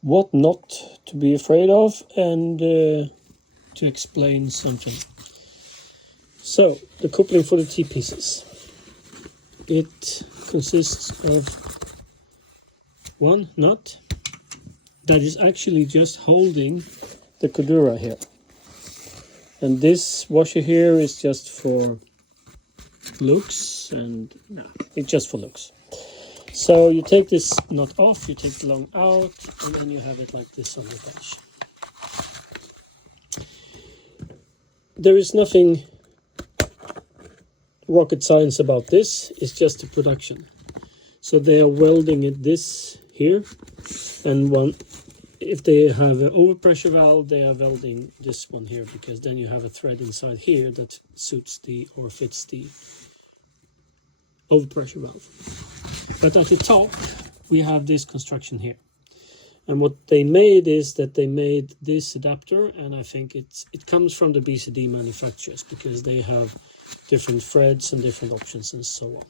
what not to be afraid of, and to explain something. So the coupling for the T-pieces. It consists of one nut that is actually just holding the Cordura here. And this washer here is just for looks, and no, it's just for looks. So you take this nut off, you take the long out, and then you have it like this on the bench. There is nothing rocket science about this, it's just a production. So they are welding it this here, and one, if they have an overpressure valve, they are welding this one here, because then you have a thread inside here that suits the, or fits the overpressure valve. But at the top we have this construction here, and what they made is that they made this adapter, and I think it comes from the BCD manufacturers, because they have different threads and different options and so on.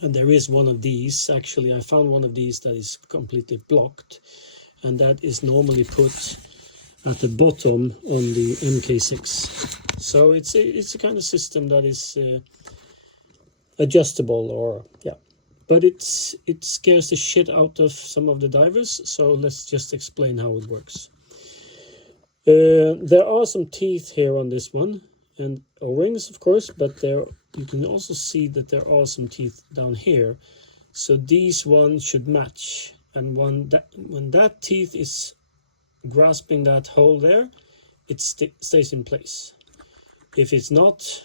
And there is one of these, actually I found one of these that is completely blocked, and that is normally put at the bottom on the MK6. So it's a kind of system that is adjustable, or yeah, but it scares the shit out of some of the divers, so let's just explain how it works. There are some teeth here on this one, and O-rings of course, but there you can also see that there are some teeth down here, so these ones should match, and when that teeth is grasping that hole there, it stays in place. If it's not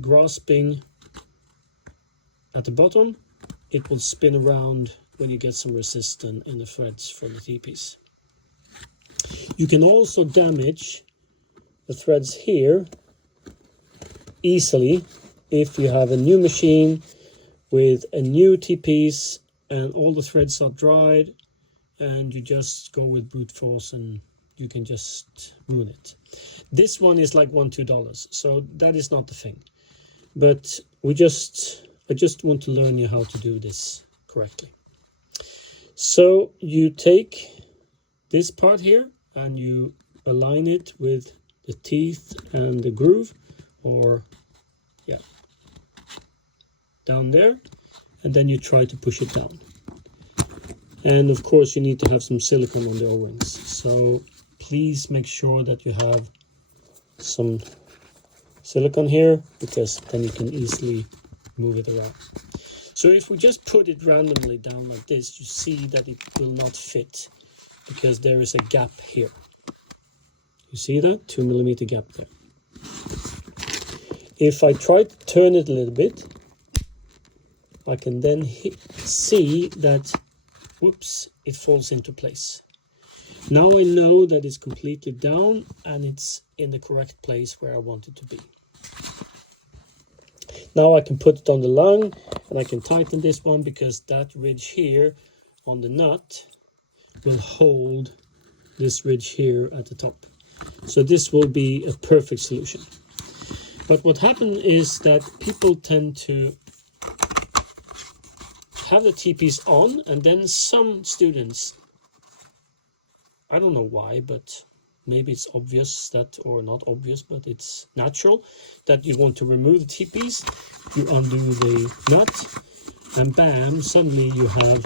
grasping at the bottom, it will spin around when you get some resistance in the threads from the T-piece. You can also damage the threads here easily if you have a new machine with a new T-piece and all the threads are dried, and you just go with brute force and you can just ruin it. This one is like $1-2, so that is not the thing. But I just want to learn you how to do this correctly. So you take this part here and you align it with the teeth and the groove, or yeah, down there, and then you try to push it down. And of course you need to have some silicone on the O-rings, so please make sure that you have some silicone here, because then you can easily move it around. So if we just put it randomly down like this, you see that it will not fit, because there is a gap here. You see that? 2 millimeter gap there. If I try to turn it a little bit, I can then see that, whoops, it falls into place. Now I know that it's completely down and it's in the correct place where I want it to be. Now I can put it on the lung and I can tighten this one, because that ridge here on the nut will hold this ridge here at the top. So this will be a perfect solution. But what happens is that people tend to have the T-piece on, and then some students, I don't know why, but maybe it's obvious that, or not obvious, but it's natural that you want to remove the T-piece, you undo the nut, and bam, suddenly you have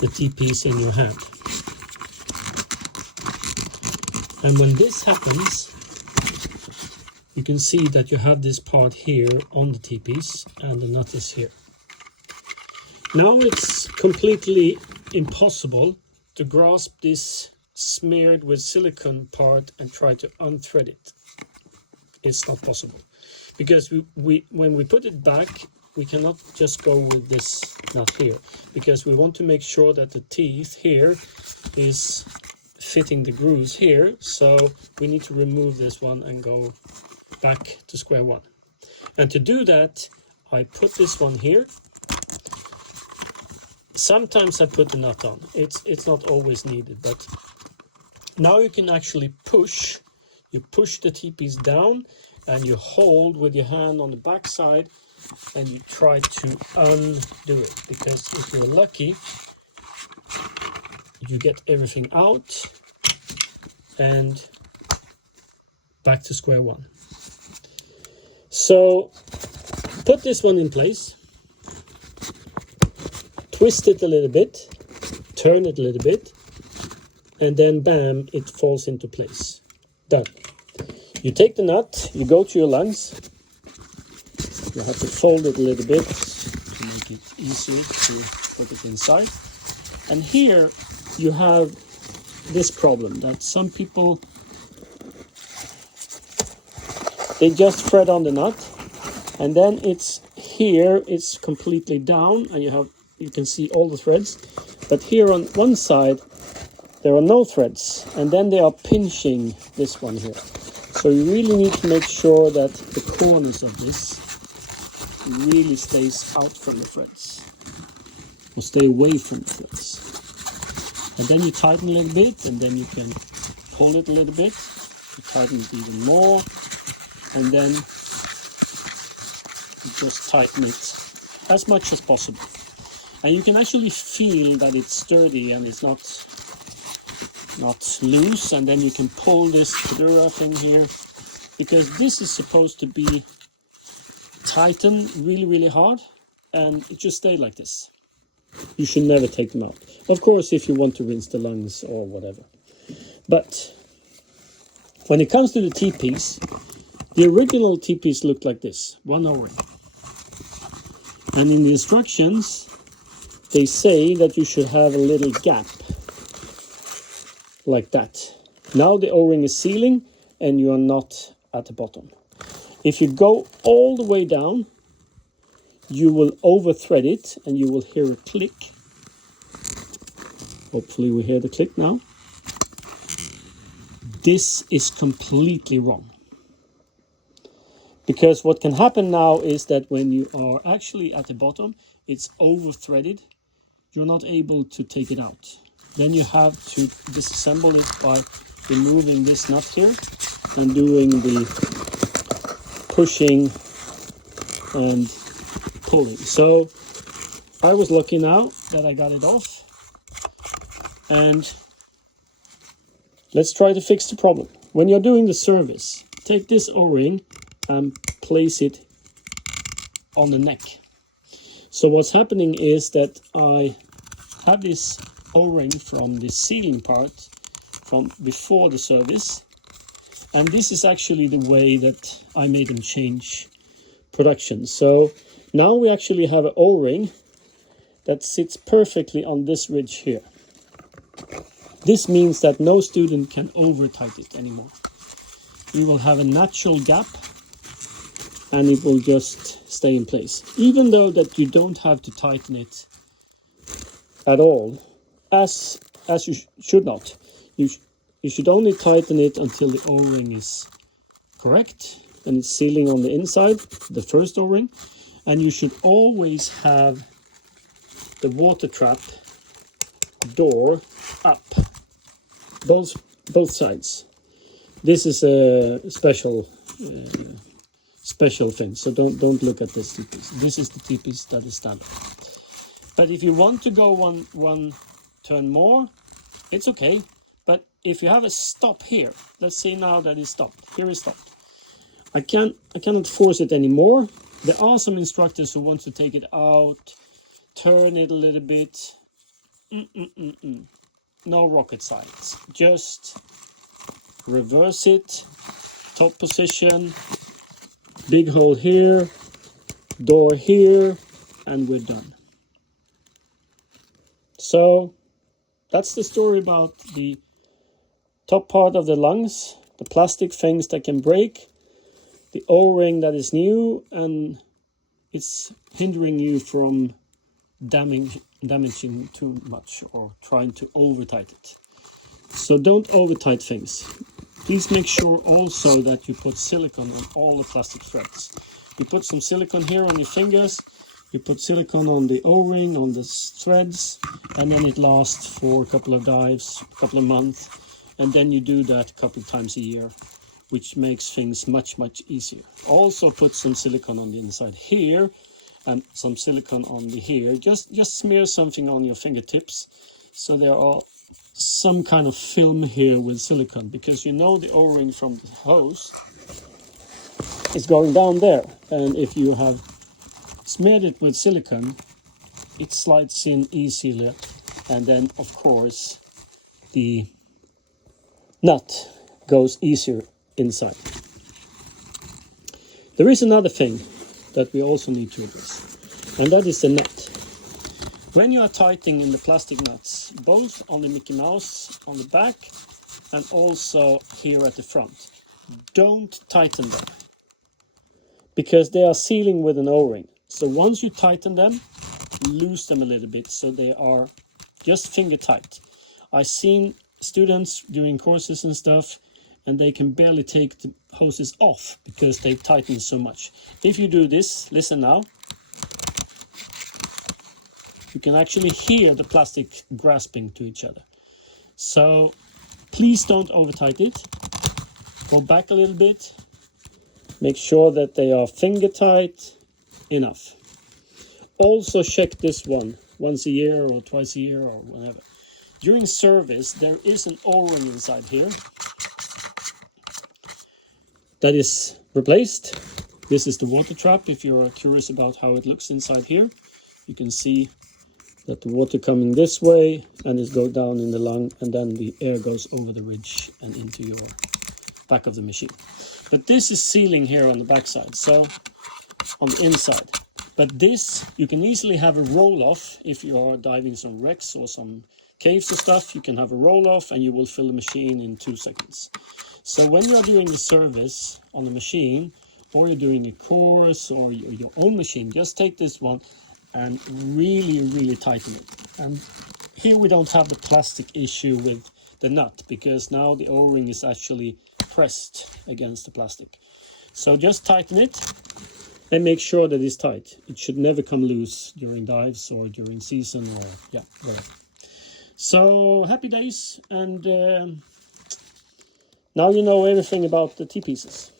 the T-piece in your hand. And when this happens, you can see that you have this part here on the T-piece and the nut is here. Now it's completely impossible to grasp this smeared with silicone part and try to unthread it. It's not possible, because when we put it back, we cannot just go with this nut here, because we want to make sure that the teeth here is fitting the grooves here. So we need to remove this one and go back to square one. And to do that, I put this one here. Sometimes I put the nut on. It's not always needed, but now you can actually push. You push the T-piece down and you hold with your hand on the back side and you try to undo it, because if you're lucky, you get everything out and back to square one. So put this one in place, twist it a little bit, turn it a little bit, and then bam, it falls into place. Done. You take the nut, you go to your lungs. You have to fold it a little bit to make it easier to put it inside. And here you have this problem that some people, they just thread on the nut, and then it's here, it's completely down, and you can see all the threads. But here on one side, there are no threads, and then they are pinching this one here. So you really need to make sure that the corners of this really stays out from the threads, or stay away from the threads. And then you tighten a little bit, and then you can pull it a little bit, you tighten it even more, and then you just tighten it as much as possible. And you can actually feel that it's sturdy and it's not loose, and then you can pull this Dura thing here, because this is supposed to be tightened really hard, and it just stay like this. You should never take them out. Of course, if you want to rinse the lungs or whatever. But when it comes to the T-piece, the original T-piece looked like this, one O-ring. And in the instructions, they say that you should have a little gap like that. Now the O-ring is sealing and you are not at the bottom. If you go all the way down, you will over thread it and you will hear a click. Hopefully we hear the click now. This is completely wrong. Because what can happen now is that when you are actually at the bottom, it's over threaded. You're not able to take it out. Then you have to disassemble it by removing this nut here and doing the pushing and pulling. So I was lucky now that I got it off. And let's try to fix the problem. When you're doing the service, take this O-ring and place it on the neck. So what's happening is that I have this O-ring from the sealing part from before the service, and this is actually the way that I made them change production. So now we actually have an O-ring that sits perfectly on this ridge here. This means that no student can over tight it anymore. You will have a natural gap and it will just stay in place, even though that you don't have to tighten it at all, as you should not. You should only tighten it until the O-ring is correct and it's sealing on the inside, the first O-ring, and you should always have the water trap door up, both sides. This is a special thing, so don't look at this T-piece. This is the T-piece that is standard. But if you want to go one turn more, it's okay. But if you have a stop here, let's say now that it's stopped. Here is stopped. I cannot force it anymore. There are some instructors who want to take it out, turn it a little bit. No rocket science. Just reverse it, top position, big hole here, door here, and we're done. So that's the story about the top part of the lungs, the plastic things that can break, the O-ring that is new, and it's hindering you from damaging too much or trying to over tight it. So don't over tight things. Please make sure also that you put silicone on all the plastic threads. You put some silicone here on your fingers, you put silicone on the O-ring, on the threads, and then it lasts for a couple of dives, a couple of months, and then you do that a couple of times a year, which makes things much easier. Also put some silicone on the inside here and some silicone on the here. Just smear something on your fingertips so they are some kind of film here with silicone, because you know the O-ring from the hose is going down there, and if you have smeared it with silicone, it slides in easily, and then of course the nut goes easier inside. There is another thing that we also need to address, and that is the nut. When you are tightening in the plastic nuts, both on the Mickey Mouse on the back and also here at the front, don't tighten them, because they are sealing with an O-ring. So once you tighten them, loose them a little bit so they are just finger tight. I've seen students doing courses and stuff, and they can barely take the hoses off because they tighten so much. If you do this, listen now, you can actually hear the plastic grasping to each other. So please don't over tighten it. Go back a little bit. Make sure that they are finger tight enough. Also check this one once a year or twice a year or whatever. During service, there is an O-ring inside here that is replaced. This is the water trap. If you're curious about how it looks inside here, you can see that the water coming this way and it goes down in the lung, and then the air goes over the ridge and into your back of the machine. But this is sealing here on the backside, so on the inside. But this, you can easily have a roll-off. If you are diving some wrecks or some caves or stuff, you can have a roll-off and you will fill the machine in 2 seconds. So when you are doing the service on the machine, or you're doing a course or your own machine, just take this one and really tighten it. And here we don't have the plastic issue with the nut, because now the O-ring is actually pressed against the plastic. So just tighten it and make sure that it's tight. It should never come loose during dives or during season or whatever. So happy days, and now you know everything about the T-pieces.